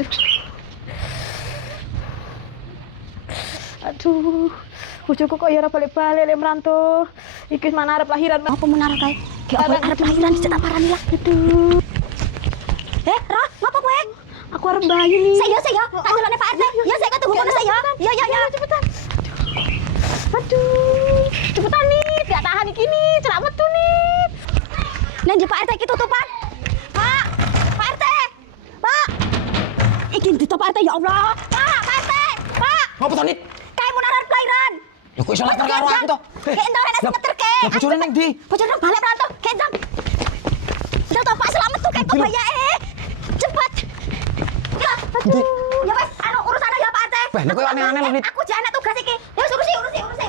Aduh. Aduh. Bojoku kok ya ora balik-balik lek merantau. Iki mana arep lahiran. Apa menara kae? Ki arep lahiran dicet aparan lah. Aduh. Roh, ngapa kowe? Aku arep bayi nih. Saya, tak delone Pak RT. Ya, saya ketunggu kono saya. Ya. Cepetan. Aduh. Cepetan nih, gak tahan iki nih, celak metu nih. Nek di Pak RT iki tutupan. Pak RT. Pak. Iki ditutup Pak RT ya Allah. Pak RT. Pak. Ngopo to, Nit? Kae menara lahiran. Lho kok iso latar karo aku to? Kayak entar enak ngeterke. Lah bojone ning ndi? Bojone balik merantau. Kayak entar. Entar Pak selamat tuh kayak bayake. Cepet. Ya, aduh. Ya wes, urusan ya Pak RT. Wah, lho kok aneh-aneh lho, Nit. Aku jane tugas iki. Ya wis urusi.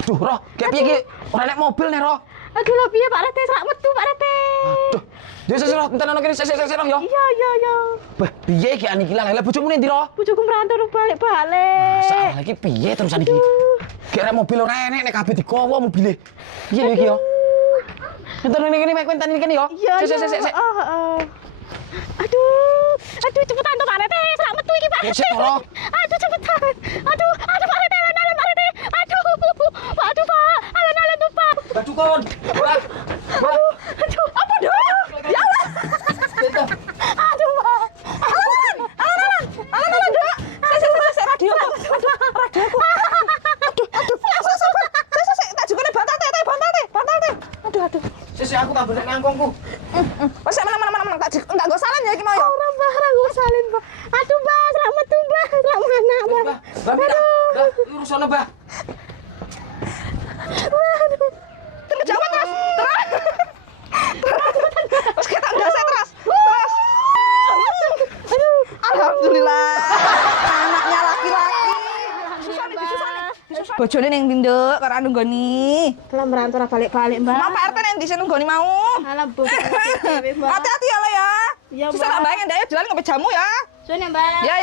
Duh, Roh, kayak piye iki? Ora nek mobil nih, Roh. Aduh lho piye Pak RT, celak metu Pak RT. Aduh. Ya sesuk Roh, entar ono kene sesuk Roh ya. Iya. Wah, piye iki ani iki lah bojomu ning ndi, Roh? Bojoku merantau urung balik-balik. Salah iki piye terusan iki? Kira mobil ora enek nek kabeh digowo mobile. Piye lho iki ya? Entar ning kene mek kuentan iki ya. Iya. Sik. Aduh cepetan tuh Pak RT, celak metu iki Pak RT. Sik, Roh. Aduh cepetan. Aduh Pak RT, alon-alon Pak RT. Aduh Pak, alon-alon tuh Pak. Baju kon. Aduh, apa dong? Ya Allah. Aduh Pak. Alon-alon Dok. Saya radio kok. Aduh, radioku. Aduh. Saya tak juga nih bantal teh. Aduh. Sik aku tak benek nangkongku. Wes mana tak enggak go salin ya iki mau ya. Ora Mbah, ora go salin, Mbah. Aduh, Mbah, selamat tuh, Mbah. Selamat anak, Mbah. Mbah, urusan Mbah. Aduh. Terkejauhan terus. Terus kita ndase terus. Aduh. Alhamdulillah. Anaknya laki-laki. Susani. Bojone ning ndi, Nduk? Karo anu nggoni. Lah merantau ora balik-balik, Mbak. Mak Pak RT ning ndi sing nggoni mau? Alah, Bu. Hati-hati ya, Le ya. Iya, Mbak. Bisa tak bayangin ndake jalan ngombe jamu ya. Suwun ya, Mbak. Ya.